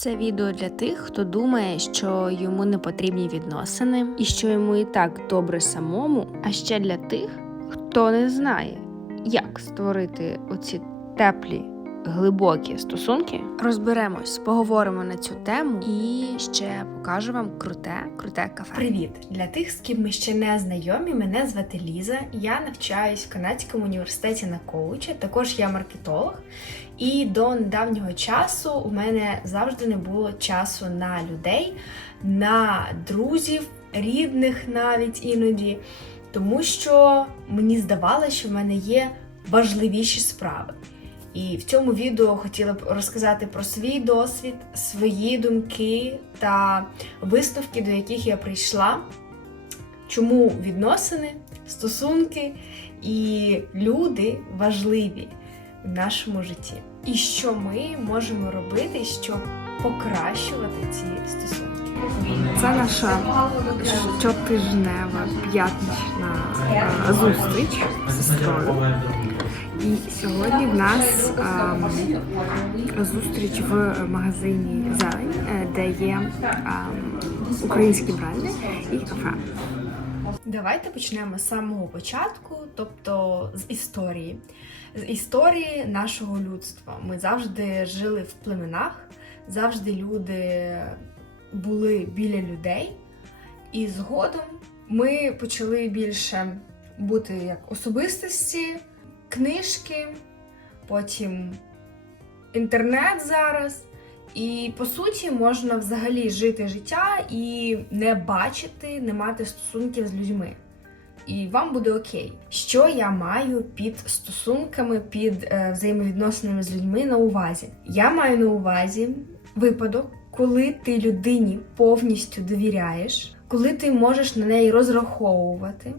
Це відео для тих, хто думає, що йому не потрібні відносини і що йому і так добре самому, а ще для тих, хто не знає, як створити оці теплі, глибокі стосунки. Розберемось, поговоримо на цю тему і ще покажу вам круте, круте кафе. Привіт! Для тих, з ким ми ще не знайомі, мене звати Ліза. Я навчаюсь в Канадському університеті на коуча. Також я маркетолог. І до недавнього часу у мене завжди не було часу на людей, на друзів, рідних навіть іноді, тому що мені здавалося, що в мене є важливіші справи. І в цьому відео хотіла б розказати про свій досвід, свої думки та висновки, до яких я прийшла, чому відносини, стосунки і люди важливі в нашому житті. І що ми можемо робити, щоб покращувати ці стосунки. Це наша щотижнева п'ятнична е, зустріч з сестрою. І сьогодні в нас ем, зустріч в магазині Зелень, е, де є ем, українські бренди і кафе. Давайте почнемо з самого початку, тобто з історії. З історії нашого людства. Ми завжди жили в племенах, завжди люди були біля людей, і згодом ми почали більше бути як особистості, книжки, потім інтернет зараз. І по суті можна взагалі жити життя і не бачити, не мати стосунків з людьми. І вам буде окей. Що я маю під стосунками, під е, взаємовідносинами з людьми на увазі? Я маю на увазі випадок, коли ти людині повністю довіряєш, коли ти можеш на неї розраховувати.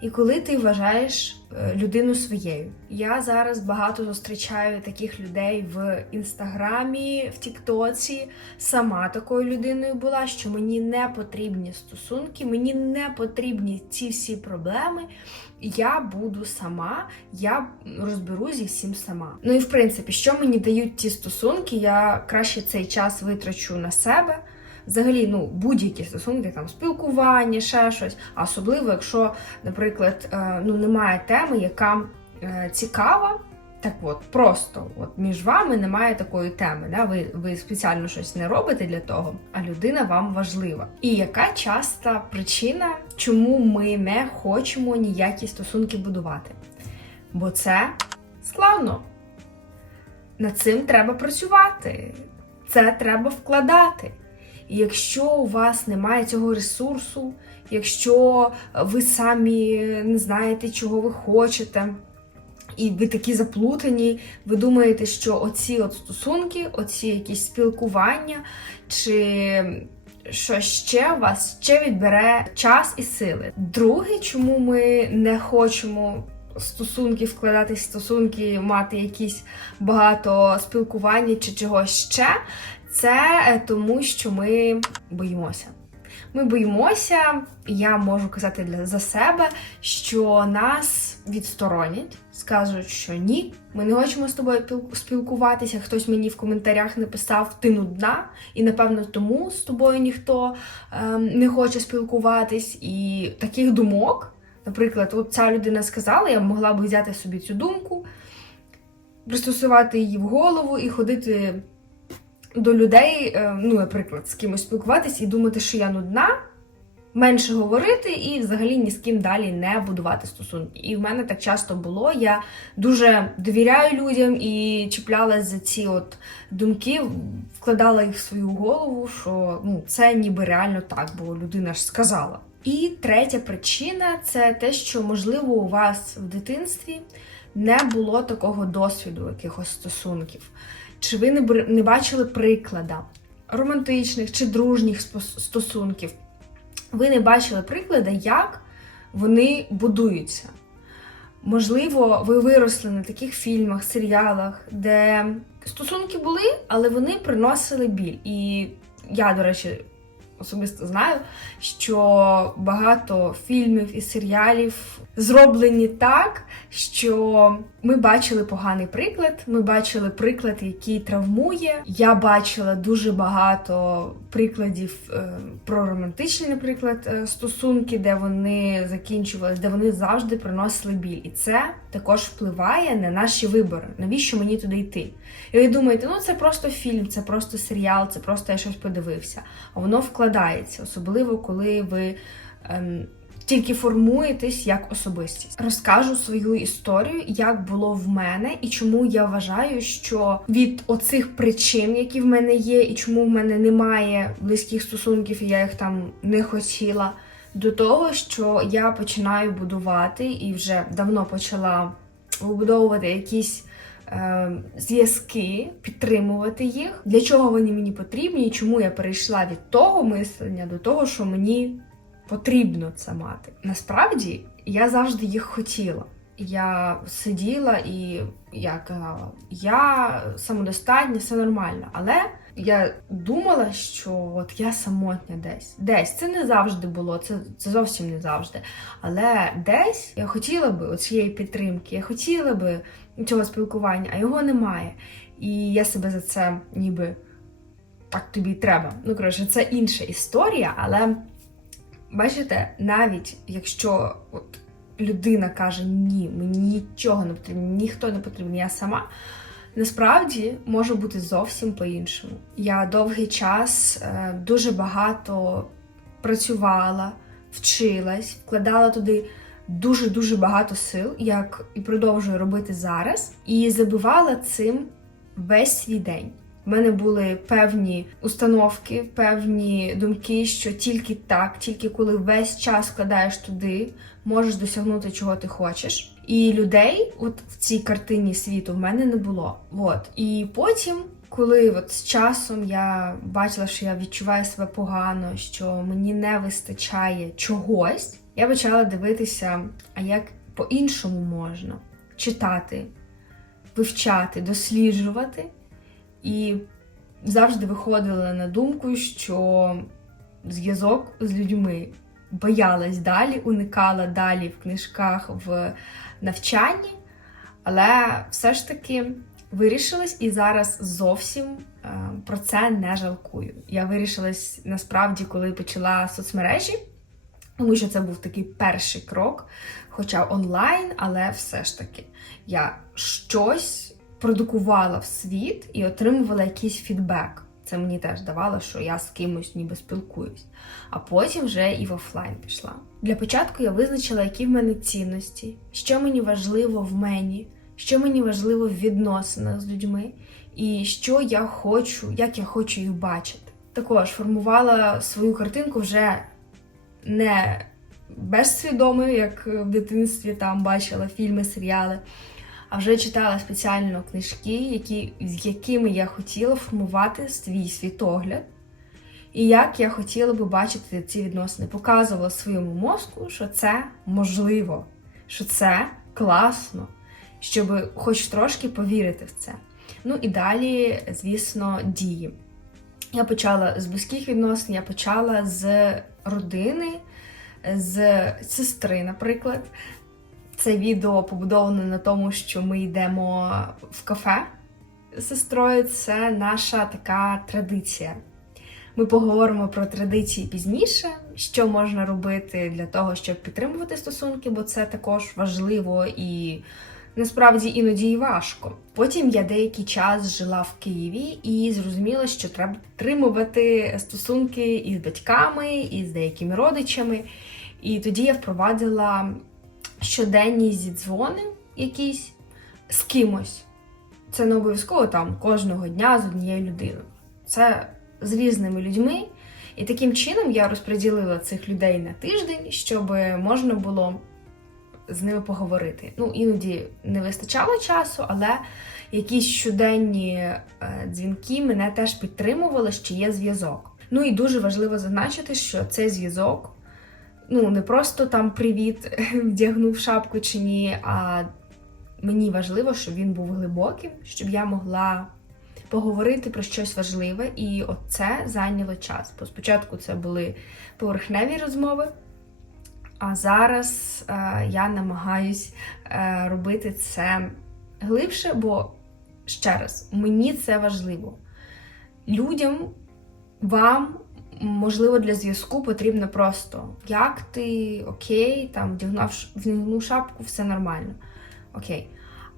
І коли ти вважаєш е, людину своєю, я зараз багато зустрічаю таких людей в інстаграмі, в Тіктоці. Сама такою людиною була, що мені не потрібні стосунки, мені не потрібні ці всі проблеми. Я буду сама, я розберу зі всім сама. Ну і в принципі, що мені дають ті стосунки, я краще цей час витрачу на себе. Взагалі, ну, будь-які стосунки, там спілкування, ще щось. А особливо, якщо, наприклад, е, ну, немає теми, яка е, цікава. Так от, просто от між вами немає такої теми. Да? Ви, ви спеціально щось не робите для того, а людина вам важлива. І яка часта причина, чому ми не хочемо ніякі стосунки будувати? Бо це складно. Над цим треба працювати. Це треба вкладати. Якщо у вас немає цього ресурсу, якщо ви самі не знаєте, чого ви хочете, і ви такі заплутані, ви думаєте, що оці от стосунки, оці якісь спілкування, чи що ще у вас ще відбере час і сили. Друге, чому ми не хочемо. Стосунки вкладатись в стосунки, мати якісь багато спілкування чи чогось ще, це е, тому, що ми боїмося. Ми боїмося, я можу казати для за себе, що нас відсторонять, скажуть, що ні, ми не хочемо з тобою спілкуватися. Хтось мені в коментарях написав ти нудна, і напевно тому з тобою ніхто ем, не хоче спілкуватись. І таких думок, наприклад, от ця людина сказала, я могла б взяти собі цю думку, пристосувати її в голову і ходити до людей, е, ну, наприклад, з кимось спілкуватись і думати, що я нудна, менше говорити і взагалі ні з ким далі не будувати стосунки. І в мене так часто було. Я дуже довіряю людям і чіплялась за ці от думки, вкладала їх в свою голову, що ну, це ніби реально так, бо людина ж сказала. І третя причина це те, що можливо у вас в дитинстві не було такого досвіду якихось стосунків. Чи ви не, не бачили приклада романтичних чи дружніх стосунків? Ви не бачили приклади, як вони будуються. Можливо, ви виросли на таких фільмах, серіалах, де стосунки були, але вони приносили біль. І я, до речі, особисто знаю, що багато фільмів і серіалів зроблені так, що ми бачили поганий приклад. Ми бачили приклад, який травмує. Я бачила дуже багато прикладів е, про романтичні, наприклад, е, стосунки, де вони закінчувалися, де вони завжди приносили біль. І це також впливає на наші вибори. Навіщо мені туди йти? І ви думаєте, ну це просто фільм, це просто серіал, це просто я щось подивився. А воно вкладається, особливо коли ви. Ем, тільки формуєтесь як особистість. Розкажу свою історію, як було в мене, і чому я вважаю, що від оцих причин, які в мене є, і чому в мене немає близьких стосунків, і я їх там не хотіла, до того, що я починаю будувати і вже давно почала вибудовувати якісь. е, Зв'язки, підтримувати їх, для чого вони мені потрібні, і чому я перейшла від того мислення до того, що мені потрібно це мати. Насправді я завжди їх хотіла. Я сиділа і я казала, я самодостатня, все нормально. Але я думала, що от я самотня десь. Десь це не завжди було, це, це зовсім не завжди. Але десь я хотіла би цієї підтримки, я хотіла би цього спілкування, а його немає. І я себе за це ніби так тобі треба. Ну коротше, це інша історія, але. Бачите, навіть якщо от людина каже ні, мені нічого не потрібно, ніхто не потрібен, я сама. Насправді може бути зовсім по-іншому. Я довгий час е, дуже багато працювала, вчилась, вкладала туди дуже-дуже багато сил, як і продовжую робити зараз, і забивала цим весь свій день. У мене були певні установки, певні думки, що тільки так, тільки коли весь час вкладаєш туди, можеш досягнути чого ти хочеш. І людей, от в цій картині світу, в мене не було. От і потім, коли от з часом я бачила, що я відчуваю себе погано, що мені не вистачає чогось, я почала дивитися, а як по-іншому можна читати, вивчати, досліджувати. І завжди виходила на думку, що зв'язок з людьми боялась далі, уникала далі в книжках, в навчанні, але все ж таки вирішилась і зараз зовсім е, про це не жалкую. Я вирішилась насправді, коли почала соцмережі, тому що це був такий перший крок, хоча онлайн, але все ж таки я щось продукувала в світ і отримувала якийсь фідбек. Це мені теж давало, що я з кимось ніби спілкуюсь. А потім вже і в офлайн пішла. Для початку я визначила, які в мене цінності, що мені важливо в мені, що мені важливо в відносинах з людьми, і що я хочу, як я хочу їх бачити. Також формувала свою картинку вже не безсвідомо, як в дитинстві там бачила фільми, серіали а вже читала спеціально книжки, які, з якими я хотіла формувати свій світогляд. І як я хотіла би бачити ці відносини, показувала своєму мозку, що це можливо, що це класно, щоб хоч трошки повірити в це. Ну і далі, звісно, дії. Я почала з близьких відносин, я почала з родини, з сестри, наприклад. Це відео побудоване на тому, що ми йдемо в кафе з сестрою. Це наша така традиція. Ми поговоримо про традиції пізніше, що можна робити для того, щоб підтримувати стосунки, бо це також важливо і насправді іноді і важко. Потім я деякий час жила в Києві і зрозуміла, що треба підтримувати стосунки із батьками, і з деякими родичами. І тоді я впровадила щоденні зідзвони якісь з кимось. Це не обов'язково там кожного дня з однією людиною. Це з різними людьми. І таким чином я розподілила цих людей на тиждень, щоб можна було з ними поговорити. Ну, іноді не вистачало часу, але якісь щоденні е, дзвінки мене теж підтримували, що є зв'язок. Ну і дуже важливо зазначити, що цей зв'язок ну не просто там привіт, вдягнув шапку чи ні, а мені важливо, щоб він був глибоким, щоб я могла поговорити про щось важливе, і це зайняло час. Бо спочатку це були поверхневі розмови, а зараз е, я намагаюсь е, робити це глибше, бо ще раз, мені це важливо. Людям, вам, можливо, для зв'язку потрібно просто як ти, окей, там вдягнув, вдягнув шапку, все нормально. Окей.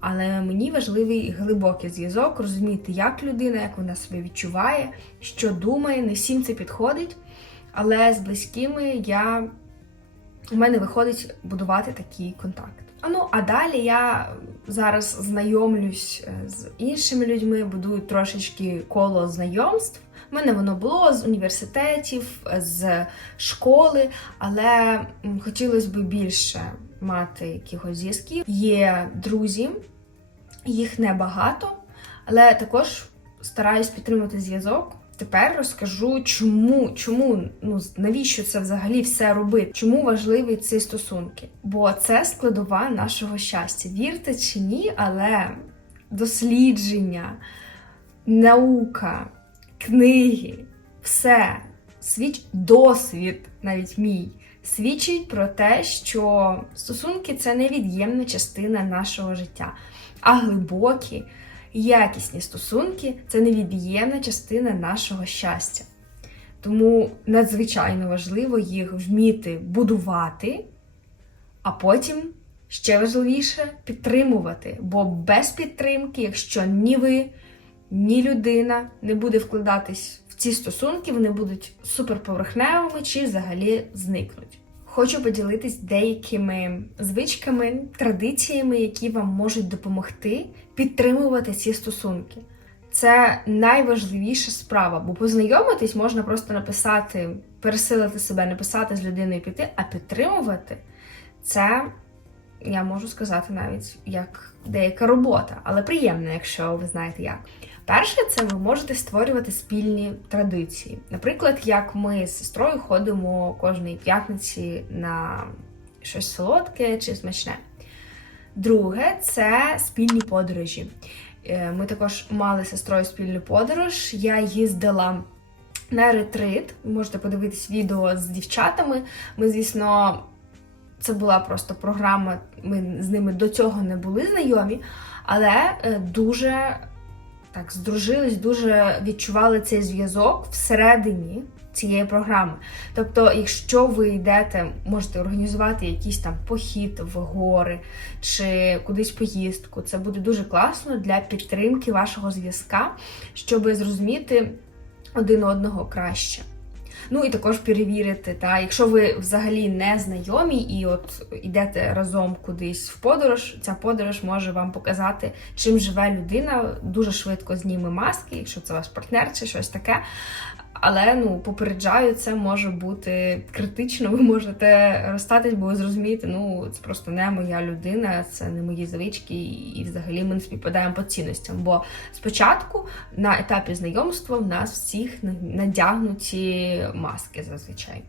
Але мені важливий глибокий зв'язок, розуміти, як людина, як вона себе відчуває, що думає, не всім це підходить. Але з близькими я у мене виходить будувати такий контакт. А ну а далі я зараз знайомлюсь е, з іншими людьми, будую трошечки коло знайомств. У мене воно було з університетів, з школи, але хотілося б більше мати якихось зв'язків. Є друзі, їх небагато, але також стараюсь підтримувати зв'язок. Тепер розкажу, чому, чому, ну навіщо це взагалі все робити? Чому важливі ці стосунки? Бо це складова нашого щастя. Вірте чи ні, але дослідження, наука, книги, все свіч досвід, навіть мій, свідчить про те, що стосунки це невід'ємна частина нашого життя, а глибокі. Якісні стосунки це невід'ємна частина нашого щастя. Тому надзвичайно важливо їх вміти будувати, а потім ще важливіше підтримувати. Бо без підтримки, якщо ні ви, ні людина не буде вкладатись в ці стосунки, вони будуть суперповерхневими чи взагалі зникнуть. Хочу поділитись деякими звичками, традиціями, які вам можуть допомогти підтримувати ці стосунки. Це найважливіша справа, бо познайомитись можна просто написати, пересилити себе, написати з людиною піти, а підтримувати це, я можу сказати, навіть як деяка робота, але приємна, якщо ви знаєте як. Перше, це ви можете створювати спільні традиції. Наприклад, як ми з сестрою ходимо кожної п'ятниці на щось солодке чи смачне. Друге, це спільні подорожі. Е, Ми також мали з сестрою спільну подорож. Я їздила на ретрит. Можете подивитись відео з дівчатами. Ми, звісно, це була просто програма. Ми з ними до цього не були знайомі, але е, дуже так здружились, дуже відчували цей зв'язок всередині цієї програми. Тобто, якщо ви йдете, можете організувати якийсь там похід в гори чи кудись поїздку, це буде дуже класно для підтримки вашого зв'язка, щоб зрозуміти один одного краще. Ну і також перевірити, та якщо ви взагалі не знайомі і от йдете разом кудись в подорож, ця подорож може вам показати, чим живе людина. Дуже швидко зніме маски, якщо це ваш партнер чи щось таке. Але ну попереджаю, це може бути критично. Ви можете розстатись, бо ви зрозумієте, ну це просто не моя людина, це не мої звички, і взагалі ми не співпадаємо по цінностям. Бо спочатку на етапі знайомства в нас всіх надягнуті маски зазвичай.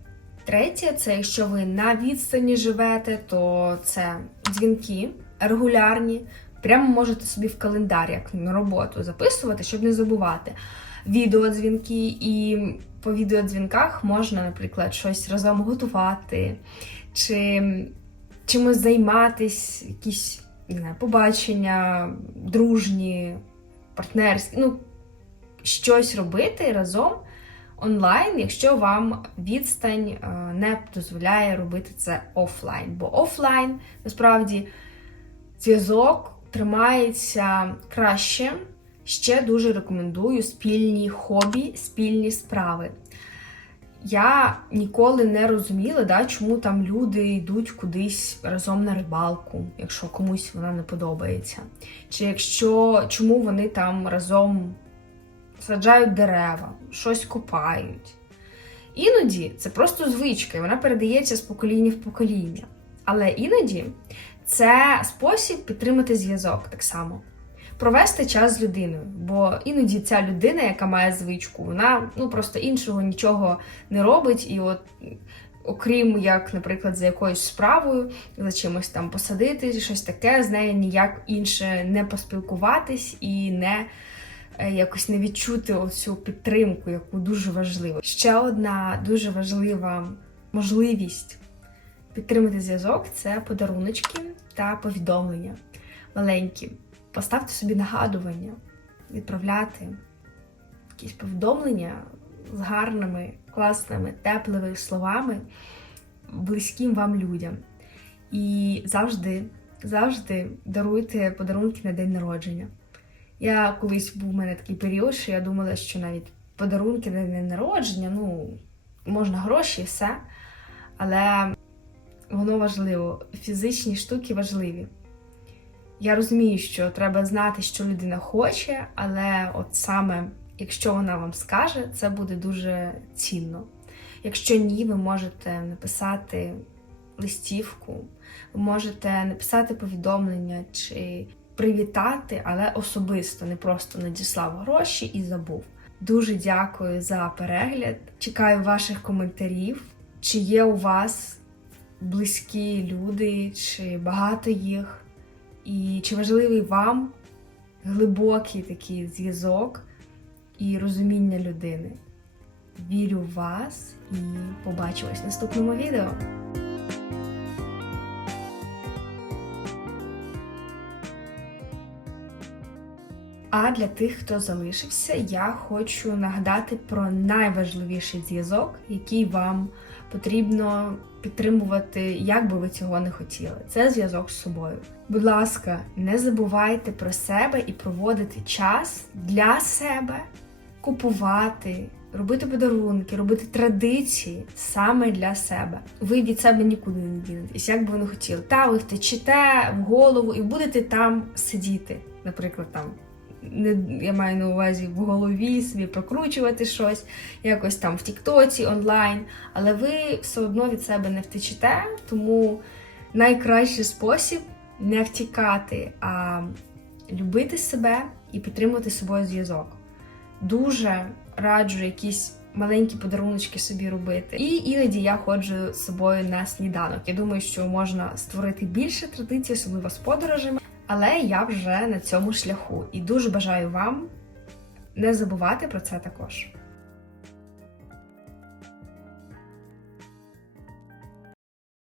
Третє, це якщо ви на відстані живете, то це дзвінки регулярні. Прямо можете собі в календар, як на роботу, записувати, щоб не забувати. Відеодзвінки, і по відеодзвінках можна, наприклад, щось разом готувати, чи чимось займатись, якісь не знаю, побачення, дружні, партнерські, ну, щось робити разом онлайн, якщо вам відстань е, не дозволяє робити це офлайн. Бо офлайн насправді зв'язок тримається краще. Ще дуже рекомендую спільні хобі, спільні справи. Я ніколи не розуміла, да, чому там люди йдуть кудись разом на рибалку, якщо комусь вона не подобається. Чи якщо чому вони там разом саджають дерева, щось копають. Іноді це просто звичка, і вона передається з покоління в покоління. Але іноді це спосіб підтримати зв'язок так само. Провести час з людиною, бо іноді ця людина, яка має звичку, вона ну просто іншого нічого не робить, і от окрім як, наприклад, за якоюсь справою, за чимось там посадити, щось таке, з нею ніяк інше не поспілкуватись і не е, якось не відчути оцю підтримку, яку дуже важливо. Ще одна дуже важлива можливість підтримати зв'язок це подаруночки та повідомлення маленькі. Поставте собі нагадування, відправляти якісь повідомлення з гарними, класними, теплими словами близьким вам людям. І завжди, завжди даруйте подарунки на день народження. Я колись був у мене такий період, що я думала, що навіть подарунки на день народження, ну, можна гроші і все, але воно важливо. Фізичні штуки важливі. Я розумію, що треба знати, що людина хоче, але от саме якщо вона вам скаже, це буде дуже цінно. Якщо ні, ви можете написати листівку, ви можете написати повідомлення чи привітати, але особисто, не просто надіслав гроші і забув. Дуже дякую за перегляд. Чекаю ваших коментарів. Чи є у вас близькі люди, чи багато їх, і чи важливий вам глибокий такий зв'язок і розуміння людини. Вірю в вас і побачимось в наступному відео. А для тих, хто залишився, я хочу нагадати про найважливіший зв'язок, який вам потрібно підтримувати, як би ви цього не хотіли. Це зв'язок з собою. Будь ласка, не забувайте про себе і проводити час для себе, купувати, робити подарунки, робити традиції саме для себе. Ви від себе нікуди не дінетесь, як би ви не хотіли. Та ви втечете в голову і будете там сидіти, наприклад, там. Не я маю на увазі в голові собі прокручувати щось, якось там в Тіктоці онлайн, але ви все одно від себе не втечете, тому найкращий спосіб не втікати, а любити себе і підтримувати собою зв'язок. Дуже раджу якісь маленькі подаруночки собі робити. І іноді я ходжу з собою на сніданок. Я думаю, що можна створити більше традицій, особливо з подорожами. Але я вже на цьому шляху і дуже бажаю вам не забувати про це також.